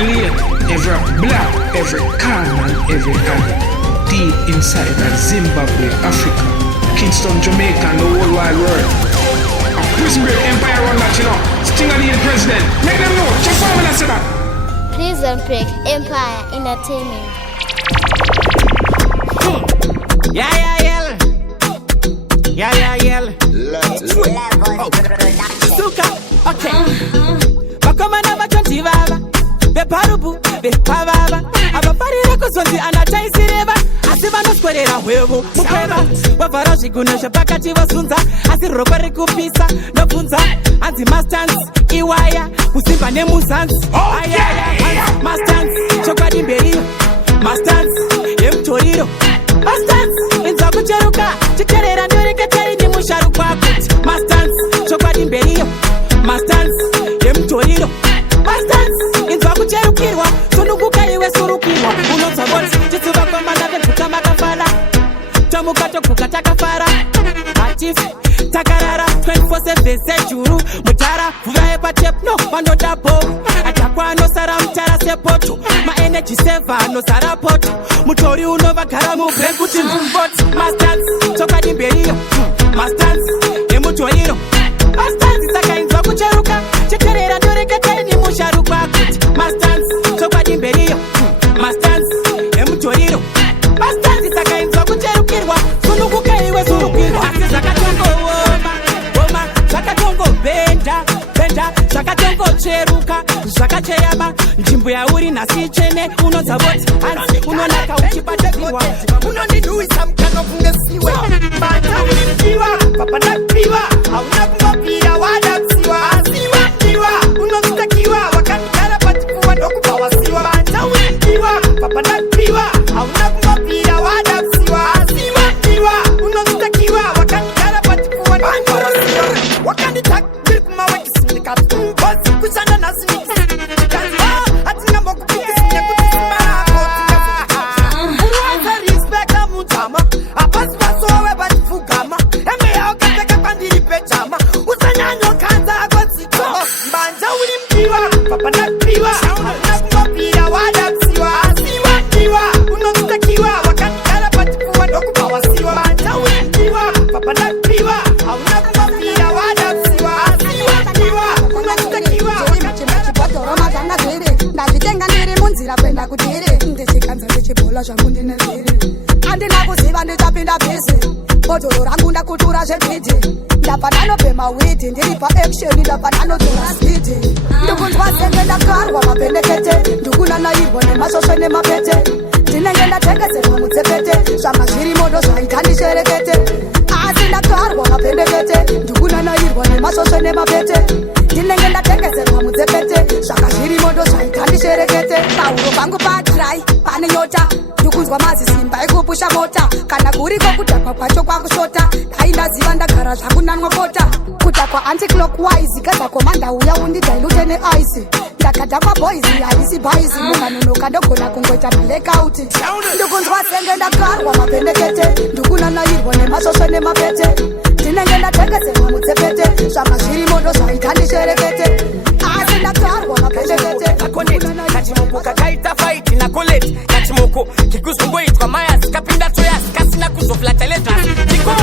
lane, every block, every corner, every alley. Deep inside of Zimbabwe, Africa, Kingston, Jamaica, and the whole wide world. A prison break empire run that, you know. Sting of the president. Make them know. Just how I say that. Prison break empire entertainment. Yeah. Suka, okay. Bakomana batonti baba. Beparubu, bepavava. Abaparira kuzonzi anataisireva. Asiva noskorera hwevo. Mukweva, wavara zvigunosha pakati vasunza. Asirokwa rekupisa, nobvunza. Anzi mastans, iwaya. Kusimba nemuzanzi. Ayaya, mastans, chokwadi mberiyo. Mastans, emtoriro. Mastans, inza kucheruka. Chicherera ndoreketei ni musharukwa kuti. Mastans, chokwadi mberiyo. Mastans, emtoriro. Mastans, inza kucherukirwa. Sununguka iwe surukirwa. Unonza boti, chitsuva komana vetuka makafara. Tomuka tokuka takafara. Atifu, takarara 24/7 sejuru. Mutara, vuva hepa tape, no, mando dapo. Atakwa no sara mtara sepoto. Ma energy saver no sara poto. Mutori unova karamu brekuti mbot. Mastans, choka dimberiyo. Mastans, emutoriro. Mastans, isaka inzwa kucheruka. Cheterera ndorekete ni musharukwa kuti. Mastans, choka dimberiyo. Mastans, emutoriro. Mastans, isaka inzwa kucherukirwa. Sununguka iwe surukirwa. Zakatongo woma, zakatongo benda, zakatongo cheruka, zakacheyama, njimbo ya uri nasi chene, unonza boti, unonaka uchipatekiwa. Unoniduisa mkano kungesiwe, mata ulimkiwa, papa nakiwa, hauna kumapia wadapsiwa, asiwa mkiwa, unonstakiwa, wakati karapatikuwa dokupa wasiwa, mata ulimkiwa, papa nakiwa, hauna kumapia wadapsiwa, asiwa mkiwa, unonstakiwa, wakati karapatikuwa dokupa wasiwa, wakati takbir kumaweki sindikatu, bozi kushanda na sindikatu, hati ngambo kupiki sindikatu, papa nakiwa, nakumapia wadapsiwa, asiwa mkiwa, unonstakiwa, wakati karapatikuwa dokupa wasiwa, manja ulimkiwa, papa nakiwa, nakumapia wadapsiwa, asiwa mkiwa, unonstakiwa, chipatoro mazana zviri ndazvitenga ndiri munzira kwenda kutiri ndichikanza ndichibola zvangu ndine zviri handina kuziva ndichapinda bhizi bhodhoro rangu ndakutura zvebhidhi ndabva ndanobhema widi ndiri paaction ndabva ndanodzora spidi ndikunzwa senge ndakarwa mapendekete ndikunanairwa nemasvosve nemapete ndinenge ndatengeserwa mutsepete zvanga zviri modo zvaita ndisherekete asi ndakarwa mapendekete ndikunanairwa nemasvosve nemapete ndinenge ndatengeserwa mutsepete zvanga zviri modo zvaita ndisherekete pauro pangu padry pane nyota ndikunzwa mazisimba ekupusha mota kana kuriko kudhakwa kwacho kwakushota dai ndaziva ndagara zvangu nanwapota kudhakwa anticlockwise kazakoma ndauya undidailute neice ndakadhakwa boisi haisi bhaisi munganonoka ndogona kungoita blackout ndikunzwa senge ndakarwa mapendekete ndikunanairwa nemasvosve nemapete ndinenge ndatengeserwa mutsepete zvanga zviri modo zvaita ndisherekete asi ndakarwa mapendekete Kachimoko kakaita fight na college Kachimoko kikuzungoitwa maya sikapinda toya sikasina kuzoflata letra Tiko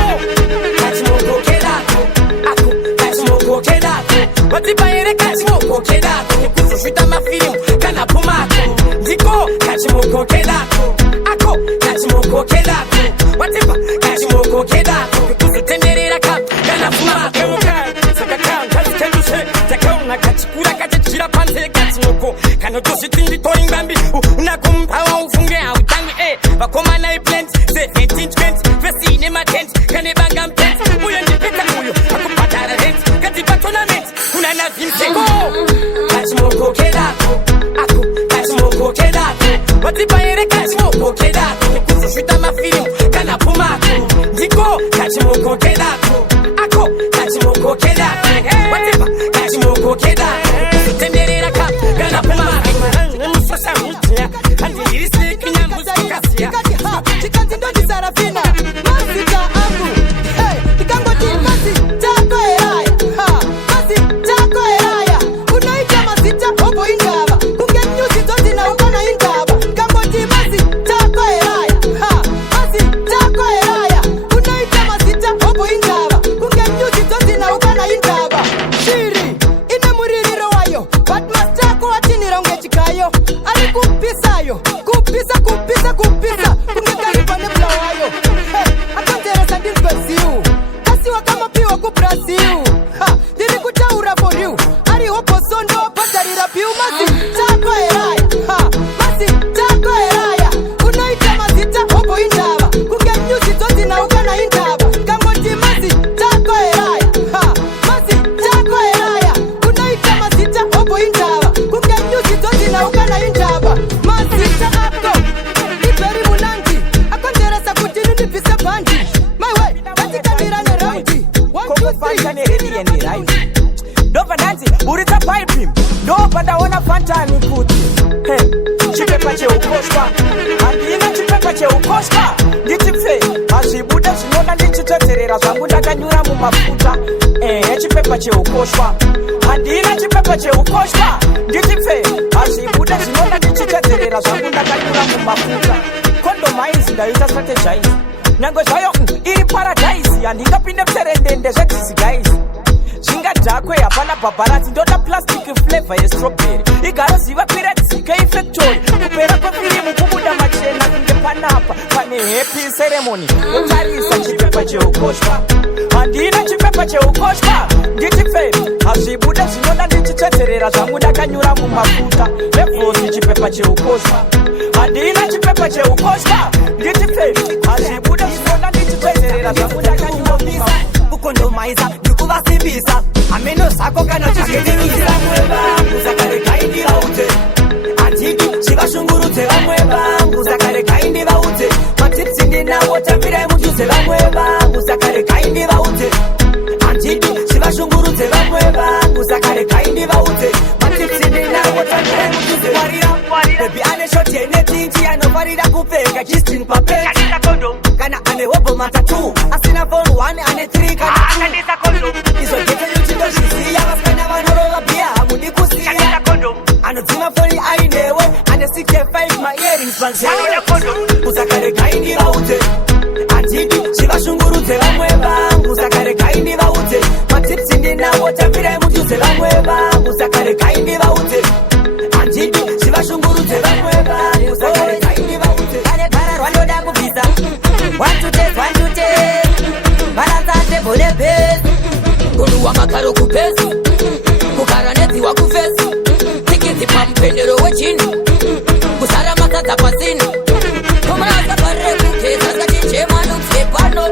Kachimoko kedako Ako Kachimoko kedako Watibaere Kachimoko kedako Kikuzushita mafilimu kana pumako Tiko Kachimoko kedako Ako Kachimoko kedako Watiba Kachimoko kedako Kikuzutenderera kana pumako Sakakam kachikendushe Takauna kachikura kachikira panze Kachimoko Kano tosi tindi tori ngambi Unakumpawa ufunge hautangi Vakomana i-plant 17-20 Vesi nema tent Kane banga mpent Uyo njipita uyo Akupatara rent Katipa tournament Kuna na vimseko Kachimoko kedako Ako Kachimoko kedako Watipa ere Brazil. Diri kutaura for you. Ari hopo sondo patarira piu masi tako eraya. Masi tako eraya. Unaita mazita hopo indaba. Kuke nyusi zoti na ukana indaba. Kamoti masi tako eraya. Masi tako eraya. Unaita mazita hopo indaba. Kuke nyusi zoti na ukana indaba. Masi tako. Iberi munangi. Akonderesa kutini nipise bandi. My way. Katikanira ne raundi. Fanta neredi and right. Don't fancy, urita pipe him. No, but I wanna fanta ni kuti. Hey, chipepa che ukoshwa. Andina chipepa che ukoshwa. Nditife, azibuda zinona ndichiteterera zvangu ndakanyura mumafuta. Chipepa che ukoshwa. Andina chipepa che ukoshwa. Nditife, azibuda zinona ndichiteterera zvangu ndakanyura mumafuta. Condomize ndaita strategize. Nango zvayo iri paradise handingapinde mserendende zvedzisi guys zvingadhakwe hapana bhabharati ndoda plastic flavor yestrawberry igaroziva kwiradzika ifactory kupera kwefirimu kubuda machena kunge panapa pane happy ceremony yotarisa chipepa cheukoshwa handina chipepa cheukoshwa nditife hazvibuda zvinoda ndichiteterera zvangu ndakanyura mumafuta levhosi chipepa cheukoshwa handina chipepa cheukoshwa nditife hazvibuda zvinoda ndichiteterera zvangu ndakanyura mumafuta kukondomaiza ndikuvasimbisa ameno zako kana chizvitirisa vamwe vangu zakare kaindi vaudze handidi chivashungurudze vamwe vangu zakare kaindi vaudze matipsi ndinawo tambirai mudhuze vamwe vangu zakare kaindi vaudze handidi chivashungurudze vamwe vangu zakare kaindi vaudze matipsi ndinawo tambirai mudhuze bebi ane shoti enetinji anofarira kupfeka chistin papet kana ane hobo matatu asina phone 1 ane 3 kana izo gete yuchindozviziya vasikana vanorova bhiya hamundikusiya anodzima foni ainewe ane 65 maearings panzeve uzakare kaindi vaudze handidi chivashungurudze vamwe vangu zakare kaindi vaudze matipsi ndinawo tambirai mudhuze vamwe vangu zakare kaindi vaudze handidi chivashungurudze vamwe vangu zakare kaindi vaudze ane gara rwandoda kubvisa 1 varanzate bone besi kunduwa makaro kupesi kugara nedziwa kufesi tikizi pamupendero wechini kusara masadza pasini komanasabarire kukeza ngachinjemanupfe pano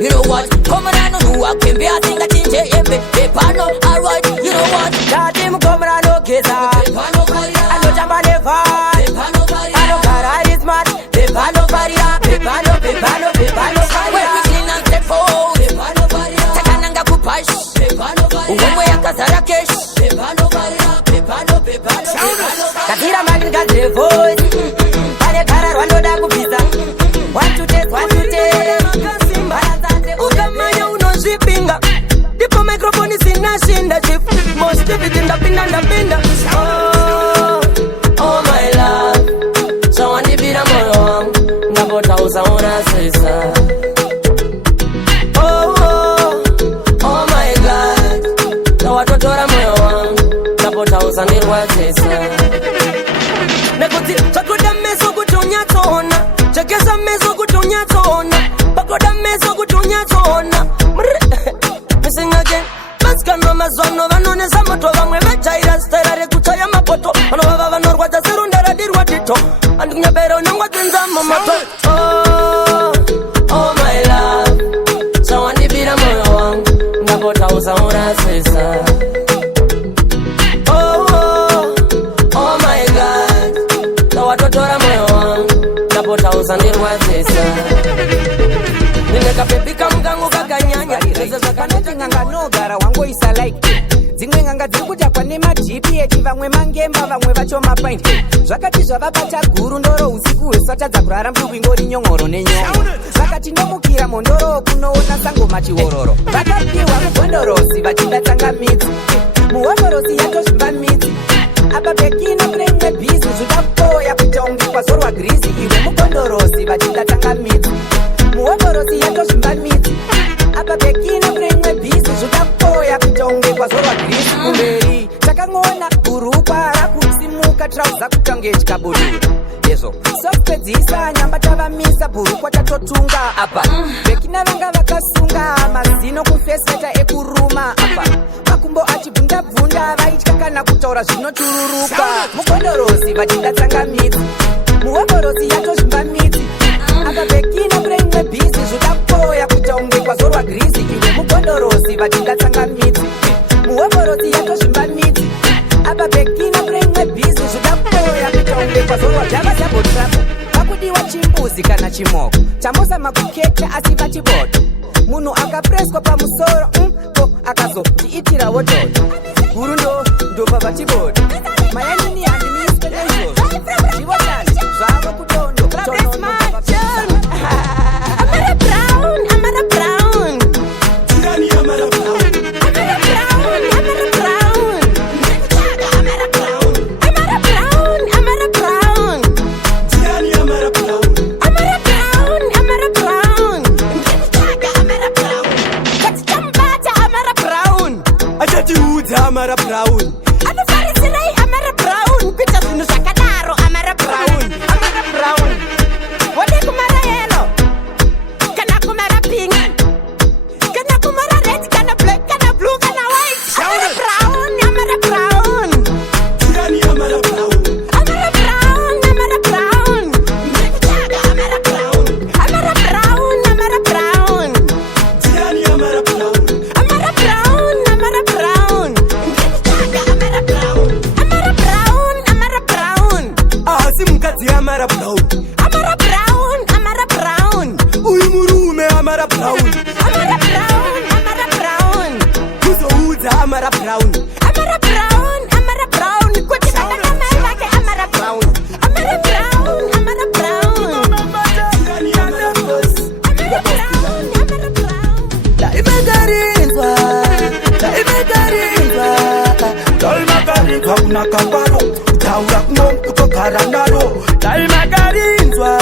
you know what komanano nuwakembe asingachinje yembe pepano alright you know what dati mukomanano geza anotamba nevai anogara ari smart pepano varia pepano takananga kupash umwe yakazara kesh katira mani ngadzire voice pane gara rwandoda kubvisa 1 ukamanya unozvipinga ndipo microphone sinashinda chief most of it ndapinda oh my love chawandibira moyo wangu ndapotauza unasisa oh my god tawatotora moyo wangu ndapotauza ndirwadzisa nekuti chakoda meso kuti unyatsona chakesa meso kuti unyatsona pakoda meso kuti unyatsona missing again vasikanwa mazwano vanonesa moto vamwe vajaira stera rekuchaya mapoto vanovava vanorwadza serunda radirwa dito andikunyabaira unengwadzinzamo mato oh my love chawandibira moyo wangu ndapotauza unasisa oh my god tawatotora moyo wangu ndapotauza ndirwadzisa ndinekapepika mukangu kakanyanya eze zvakanoti nganga nogara wangoisa like dzimwe nganga dziri kutakwa nemaGPH vamwe mangemba vamwe vacho mapaint zvakati zvavabata guru ndoro usiku hwesatadza kurara mbuku ingori nyongoro nenyongo vakati ndomukira mondoro kunoona sangoma chihororo vakapiwa mugondorosi vachida tsangamidzi muhondorosi yatozvimba midzi apa pekina kureimwe bhizi zvoda kupoya kuita unge kwazorwa grizi iwe mugondorosi vachida tsangamidzi muhondorosi yatozvimba midzi apa pekina kureimwe bhizi zvoda kupoya kuita unge kwazorwa grizi kumberi takangona gurukwa rakusimuka matrauza kutange chikabudura Yezo sokupedzisa nyamba tavamisa bhurukwa tatotunga apa Bekina vanga vakasunga mazino kufeseta ekuruma apa Makumbo achibvunda-bvunda vaitya kana kutaura zvinochururuka Mukondorosi vachindatsanga midzi Muweborosi yatozvimba midzi Apa Bekina kureimwe bhizi zvodapoya kuita unge kwazorwa grizi Iwe mukondorosi vachindatsanga midzi Muweborosi yatozvimba midzi Apa Bekina kureimwe bhizi zvodapoya kuita unge kwazorwa java jabotrapo Pakudiwa chimbuzi kana chimoko Chamozama kukeka asi vachiboto Munhu akapreswa pamusoro akazondiitira wototo Guru ndobva vachiboto Mayanini handimiswe neizvozvo Chivotani zvava kutondo Amara Brown Tirani Amara Brown Tirani Amara Brown Achatiudza Amara Brown Anofarisirei Amara Brown kuita zvinhu zvakadaro Amara Brown Wode kumara yellow kana kumara pink kana kumara red kana black kana blue kana white Amara Brown Tirani Amara Brown Amara Brown Tirani Amara Brown Asi mukadzi Amara Brown Uyu murume Amara Brown Kuzoudza Amara Brown kuti vananga mai vake Amara Brown Tirani Amara Brown Taimagarinzwa kuna kambaro Utaura kuno kutogara naro Taimagarinzwa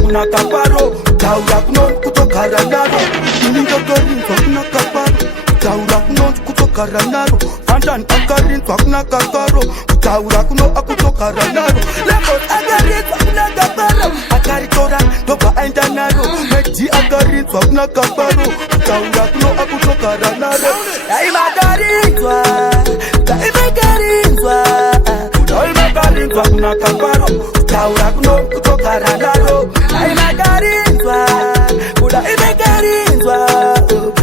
kuna kambaro Utaura kuno kutogara naro Taimagarinzwa kuna kambaro Utaura kuno kutogara naro Fantan akarinzwa kuna kambaro Utaura kuno akutogara naro Lemos akarinzwa kuna kambaro Akaritora doba aenda naro Meji akarinzwa kuna kambaro Utaura kuno akutogara naro Taimagarinzwa kuna kambaro Utaura kuno kutogara naro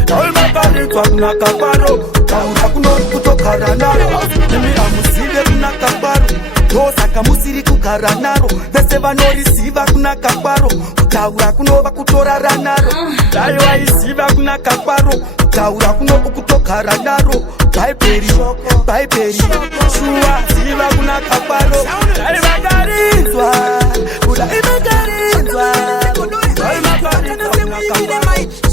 Taimagarinzwa kuna kambaro Utaura kuno kutogara naro Mimi amuzive kuna kambaro Tosaka musiri kugara naro Vese vanorisiva kuna kambaro Utaura kuno vakutorara naro Dai waisiva kuna kambaro Utaura kuno ukutogara naro Baiberi Shua ziva kuna kambaro Taimagarinzwa kuna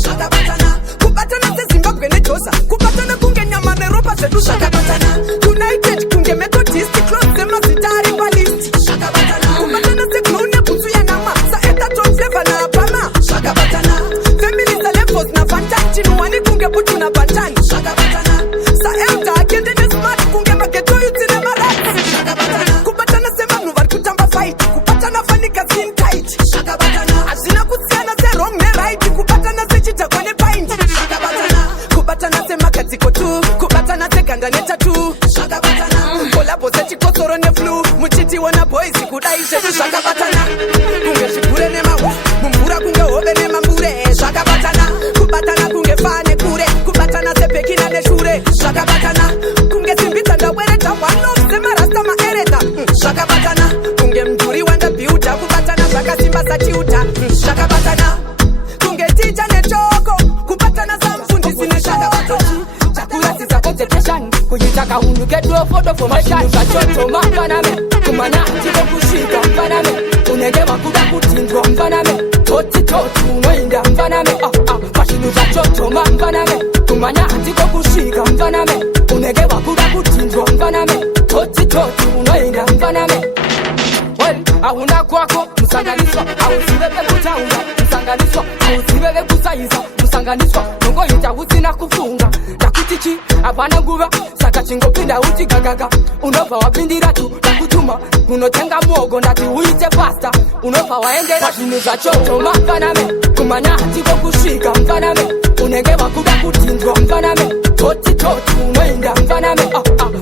Shakabatana kubatana seZimbabwe neJosa kubatana kunge nyama neropa zvedu Shakabatana United kunge Methodist close zemazita ari palist Shakabatana kubatana seGlow nebhutsu yanama saEtaton Flavor naAbama Shakabatana Family zalevos naFanta chinuwani kunge butu naBantani Shakabatana saElda akende nesmart kunge mageto yuti nemarats Shakabatana kubatana sevanhu vari kutamba fight kubatana fanika skin tight Shakabatana hazvina kusiyana serong neright kubatana sechidhakwa nepaindi Shakabatana kubatana semagadziko tu kubatana seganda netatu Shakabatana kolabo sechikosoro neflu muchitiona boys kudai zvedu Shakabatana kunge zvigure nemahu mumvura kunge hove nemambure Shakabatana kubatana kunge fane kure kubatana sebekina neshure Shakabatana kunge simbidza ndawedza one semarasta maereta Shakabatana kunge mdhuri wandabiuta kubatana zvakasimba sachiuta Shakabatana kunge ticha nechoko kubatana samfundisi neshakabatana chakurasisa concentration kuita kahundu kedofo formation zvachoto mafaname kumana tiko kusvika mfaname unenge wakuda kutindwa mfaname toti unoinda mfaname pazvinhu zvachoto mfaname kumanya tiko kusvika mfaname unenge wakuda kutindwa mfaname toti unoinda mfaname hauna kwako musanganiswa hauzive pekutaura musanganiswa hauzive vekusaisa sanganiswa nongoita usina kufunga takutichi hapana nguva saka chingopinda uti gagaga unobva wapindira tu takutuma kunotenga muogo ndati uite pasta unobva waendera zvinhu zvachotoma mfaname kumanya hatiko kusvika mfaname unenge wakuda kudhinzwa mfaname toti unoinda mfaname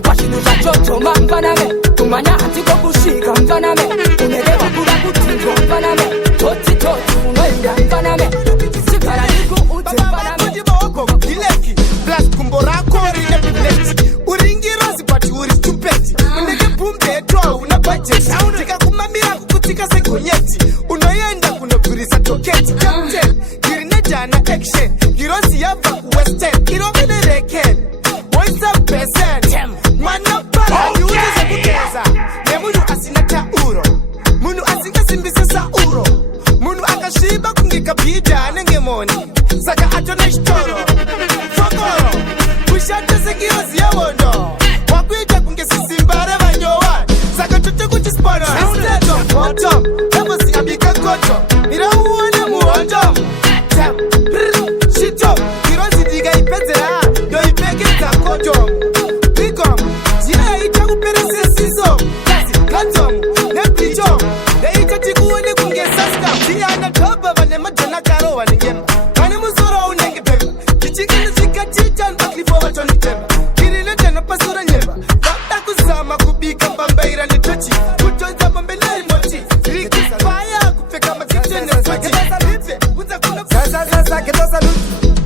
pazvinhu zvachotoma mfaname kumanya hatiko kusvika mfaname unenge wakuda kudhinzwa mfaname toti unoinda mfaname sigara nikuudze mfaname Gileki, plus kumbo rako rine buleti uringirozi but uri stupid unenge bumbe toa una budget tika kumamira kukutika segonyeti unoyenda kunobvurisa toketi captain girine jana action girozi yabva kuwestern irongene reken what's up percent mwana para yuzi zekugeza nemunhu asina tauro munhu asingasimbise sauro munhu akasviba kunge kabhidha anenge moni saka atone chitoro fokoro kushata segirozi yewondo wakuita kunge sisimba revanyowa saka tote kuti spona bottom levosi abika koto mira uone muhondo shito girozi ndikaipedzera ndoipekedza kotom bigom ndinoyaita kuperese siso kasi katom nebitom ndeita tikuone kunge saska ndiana toba vane majana karo vanengema vane musoro unenge pemba ndichikini chikatitan baklifova tonitemba kirinetana pasura nyemba vada kuzama kubika mbambaira netochi kutonza pambelari moti rikifaya kupfeka mazitenezoti kunza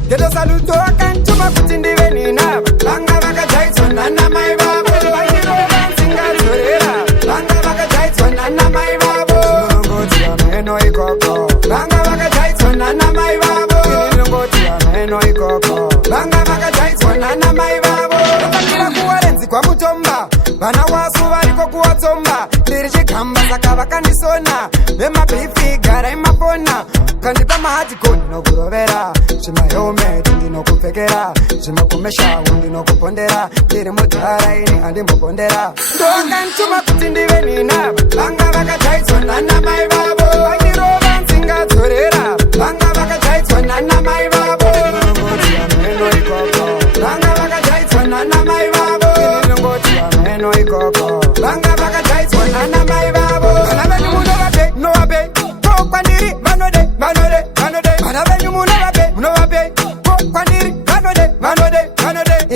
Geto saluto akantuma kuti ndive ninava vanga vakajaidzwa nana mai vavo vainirova nsingatorera vanga vakajaidzwa nana mai vavo inongoti ameno ikoko vanga vakajaidzwa nana mai vavo inongoti ameno ikoko vanga vakajaidzwa nana mai vavo vakandira kuwarenzigwa mutomba vana wasu variko kuwatsomba ndiri chigamba saka vakandisona vemabifi gara imafona kandipa mahatikoni nokurovera zvimahelmeti ndinokupfekera zvimakomeshawu ndinokupondera ndiri mudhara ini handimbopondera ndokantuma kuti ndive ninava vanga vakajaidzwa nana mai vavo vairova nzingadzorera vanga vakajaidzwa nana mai vavo inongoti ameno ikoko vanga vakajaidzwa nana mai vavo inongoti ameno ikoko vanga vakajaidzwa nana mai vavo vana venyu munovape novape kwandiri vanode vana venyu munovape kwandiri vanode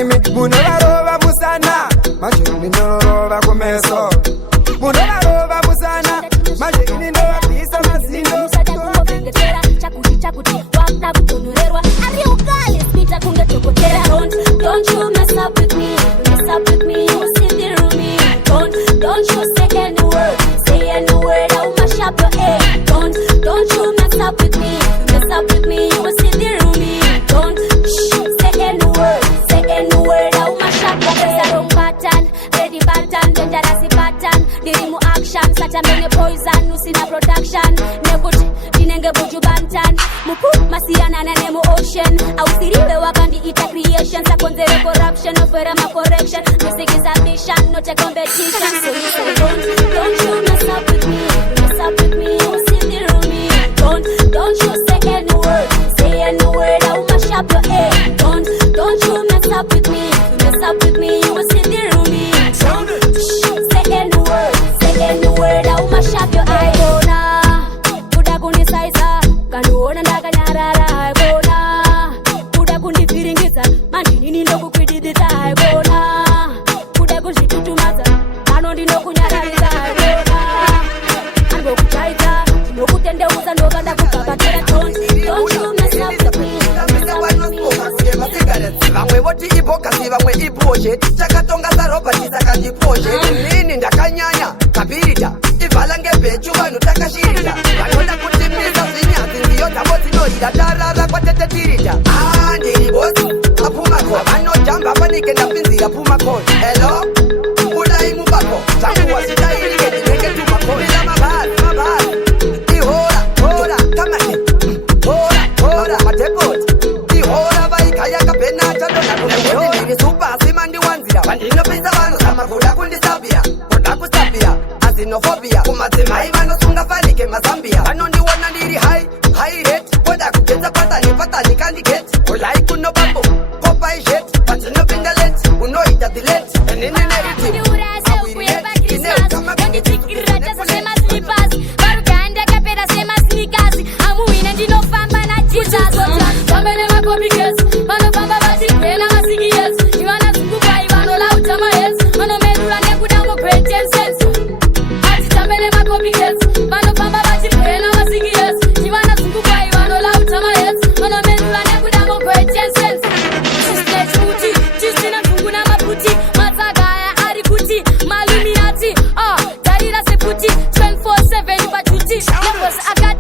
imi munovarova musana manje ini ndorova kumeso munovarova musana manje ini ndovabvisa mazino chakuti wada kutonyorerwa ari ukali spita kunge tokotera don't you mess up with me you will see through me don't you say any word I will mash up your head don't you mess up with me you will see through me don't say any word I will mash up your head wrong pattern ready pattern dangerous pattern dirimu action such a many poison usina production nekuti dinenge buju bantan mupu masiana nemu ocean ausiriwe wakandiita creation sakonzere corruption ofera ma correction music is ambition not a competition so you say don't you mess up with me you will see through me don't you say any word I will mash up your head don't you mess up with me you will see through me say any word I will mash up your head kuda kundisaiza kandiona ndakanyarara kuda kundiviringiza mandinini ndokukwidididza kuda kuzvitutumadza ano ndinokunyararira angokujaidza ndinokutendeuza ndokanda kubvakatera don't you mess up with me vamwe voti ibhokasi vamwe ibhozhe chakatonga sarobhati saka ndibhozhe inini ndakanyanya kabirita ivhala ngebhechu vanhu takashirita vanoda kutimisa zvinyazi ndiyo dzavo dzinohira tarara kwatetetirita ndiri bosi apumako vanojamba panike ndapinzira pumakon helo budai mubako zvanguwa zvidairike ndinenge tumako ila mabhazi ihora kamane hora madhepoti ihora vaikayakapenata ndondakunakuti ndiri supasi mandiwanzira vandinopisa vanhu zamakuda kundisabhira kuda kusabhira azinofobia kumadzimai vanosunga fanike mazambia vanondiona ndiri high rate koda kugetsa patani kandiketi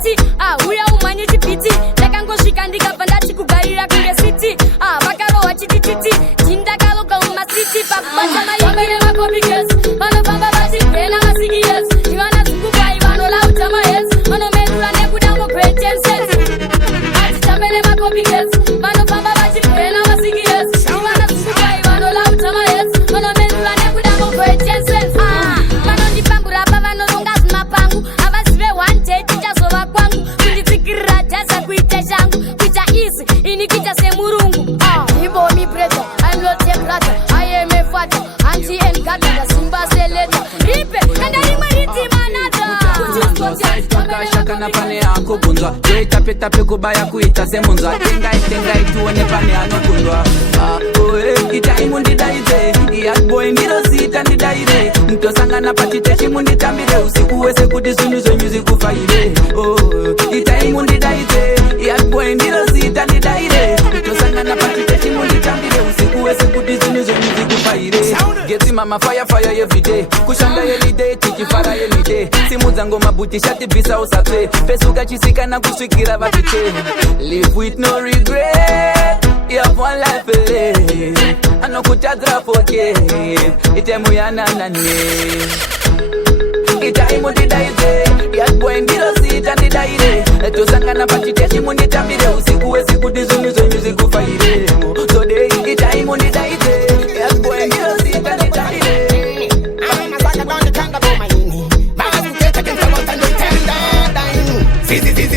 city uya umanye chipiti ndakangosvika ndikabva ndachikugarira kunge city vakarohwa chitititi tindakaloka mumasiti pakubata mayembere makopikes vanofamba vachigena masikiyes ivana dzungukwai vanolauta mahes vanomedura nekuda mogretenses atitambere makopikes vanofamba vachigena masikiyes ivana dzungukwai vanolauta mahes vanomedura nekuda mogretenses vanondipambura pavanoronga zvimapangu havazive one day tichazova kwangu kunditsikirira jaza kuita shangu kuita isi ini kuita semurungu ibomi brother I'm not a brother I am a father auntie and gata ndasimba seleta ripe kanda rimwe ritima pakashakana pane akubvunzwa toitape kubaya kuita semunzwa tengai tuone pane anokundwa itai mundidaidze iatboy ndinozita ndidaire ndosangana patitechi munditambire usiku wese kuti zvinhu zvenyu zikufaire itai mundidaidze iatboy ndinozita ndidaire ndosangana patitechi munditambire usiku wese kuti zvinhu zvenyu zikufaire getsi mama fire everyday kushanda everyday tichifara everyday simudza ngoma buti shatibvisa usatse pesuka chisikana kusvikira vatite live with no regret you have one life to live anokutadzira foke itemuyananane itai mundidaidze yatboy ndirosita ndidaire tosangana pachitechi munditambire usiku wese kuti zvinhu zvenyu zikufaire tode itai mundidaidze yatboy ndirosita ndidaire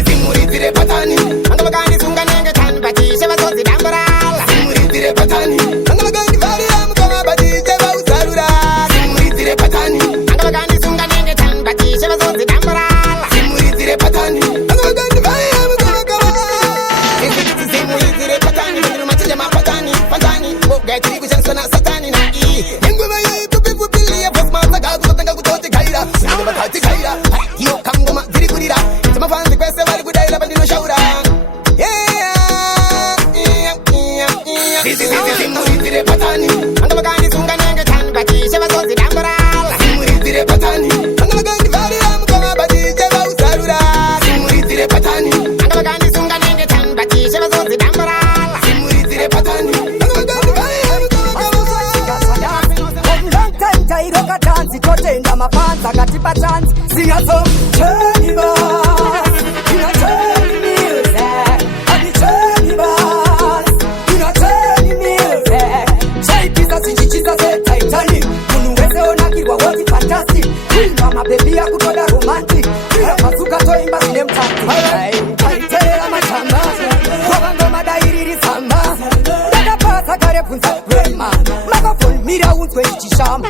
simurizire patani angavagandi sunga nenge tani batishe vazozi dambarala simurizire patani angavagandi varira mukama batishe vausarura simurizire patani angavagandi sunga nenge tani batishe vazozi dambarala simurizire patani angavagandi varira mukama simurizire patani ndiro machije mapatani patani bogatiri kuchanswa na satani na ingoma yeye kupifupilia fosma gagu tanga kutoti kaira singa bakati kaira yo kangoma ziri kurira mafanzi kwese vari kudaira pandinoshaura simurizire patani angavagandi sunga nenge tani batishe vazozi dambarala simurizire patani angavagandi varira mukama batishe vausarura simurizire patani angavagandi sunga nenge tani batishe vazozi dambarala simurizire patani angavagandi varira mukama tairoka tanzi totenda mapanza katipa tanzi singazocheniva mabebi akutoda romantic masuka toimba zine mtatu taitera matamba kwavangoma dairiri samba ndakapasa kare bvunza rema makafonmira unzwe ichishamba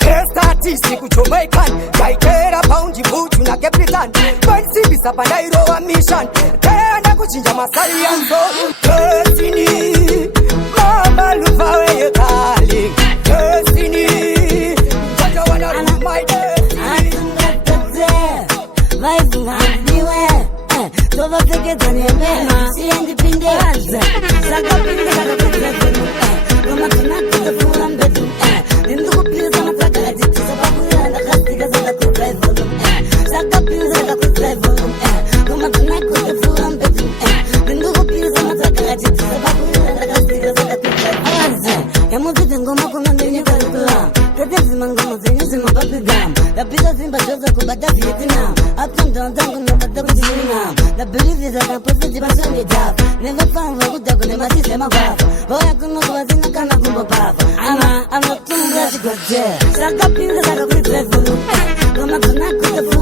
testatisi kujomaikani taitera paundi vutu nakepritan vaisimbisa pandairowa mission tenda kuchinja masalianzo tesini mamaluva weyekali tesini tajawanarumaide Tova peketa nyembema Siendi pindeza Saka pindeza kakuzefunu Kama tunakita fura mbetu Ninduku pindeza mataka Jitisa pakuya Ndakastika zaka kuzefunu Saka pindeza kakuzefunu Kama tunakita fura mbetu Ninduku pindeza mataka Jitisa pakuya Ndakastika zaka kuzefunu Yamuzite ngoma kuna ndinye karikula Tete zima ngoma zenye zima papigam Lapita zimba joza kubata Vietnam Up and down tango nabata kujina I believe that I'm positive and sunny job. Never found a good dog in my system of love. Boy, I couldn't go in the kind of gumbo papa. I'm not too much to go there. Saka pins that are with the food. Come up to knock with the